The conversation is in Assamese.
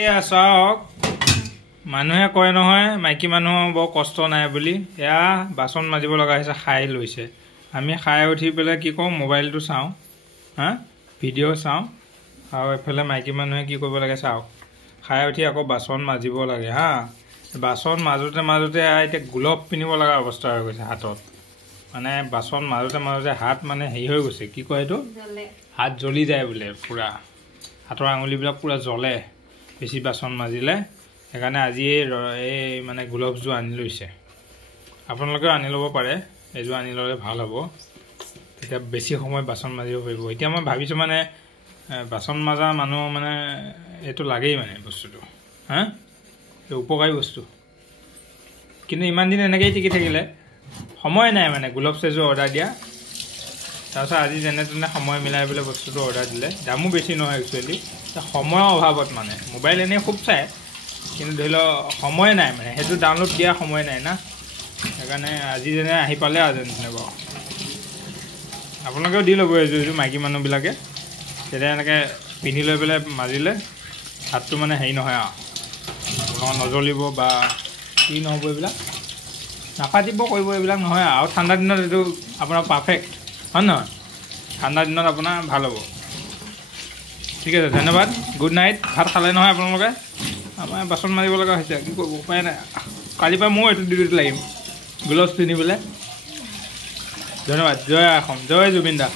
এয়া চাওক মানুহে কয় নহয় মাইকী মানুহৰ বৰ কষ্ট নাই বুলি। এয়া বাচন মাজিব লগা হৈছে, খাই লৈছে। আমি খাই উঠি পেলাই কি কৰোঁ, মোবাইলটো চাওঁ, ভিডিঅ' চাওঁ, আৰু এফালে মাইকী মানুহে কি কৰিব লাগে চাওক, খাই উঠি আকৌ বাচন মাজিব লাগে বাচন মাজতে এতিয়া গ্লভ পিন্ধিব লগা অৱস্থা হৈ গৈছে হাতত। মানে বাচন মাজতে হাত মানে হেৰি হৈ গৈছে, কি কয় এইটো, হাত জ্বলি যায় বোলে পূৰা, হাতৰ আঙুলিবিলাক পূৰা জ্বলে বেছি বাচন মাজিলে। সেইকাৰণে আজি এই মানে গ্লভছযোৰ আনি লৈছে। আপোনালোকেও আনি ল'ব পাৰে, এইযোৰ আনি ল'লে ভাল হ'ব, তেতিয়া বেছি সময় বাচন মাজিব পাৰিব। এতিয়া মই ভাবিছোঁ মানে বাচন মাজা মানুহ মানে এইটো লাগেই মানে বস্তুটো, এই উপকাৰী বস্তু। কিন্তু ইমান দিন এনেকৈয়ে টিকি থাকিলে, সময় নাই মানে গ্লভছ এযোৰ অৰ্ডাৰ দিয়া। তাৰপিছত আজি যেনে তেনে সময় মিলাই পেলাই বস্তুটো অৰ্ডাৰ দিলে। দামো বেছি নহয় একচুৱেলি, সময়ৰ অভাৱত মানে মোবাইল এনেই খুব চায়, কিন্তু ধৰি লওক সময় নাই মানে, সেইটো ডাউনলোড দিয়া সময় নাই না। সেইকাৰণে আজি যেনে আহি পালে আৰু যেনে বাৰু আপোনালোকেও দি ল'ব এইযোৰ মাইকী মানুহবিলাকে। তেতিয়া এনেকৈ পিন্ধি লৈ পেলাই মাজিলে হাতটো মানে হেৰি নহয় আৰু নজ্বলিব বা কি নহ'ব, এইবিলাক নাফাটিব কৰিব, এইবিলাক নহয় আৰু ঠাণ্ডা দিনত এইটো আপোনাৰ পাৰফেক্ট, হয় নহয়? ঠাণ্ডা দিনত আপোনাৰ ভাল হ'ব। ঠিক আছে, ধন্যবাদ, গুড নাইট। ভাত খালে নহয় আপোনালোকে? আমাৰ বাচন মাৰিব লগা হৈছে, কি কৰিব, উপায় নাই। কালিৰ পৰা ময়ো এইটো ডিউটিত লাগিম, গ্লভছ পিন্ধিবলৈ। ধন্যবাদ। জয় অসম, জয় জুবিন দা।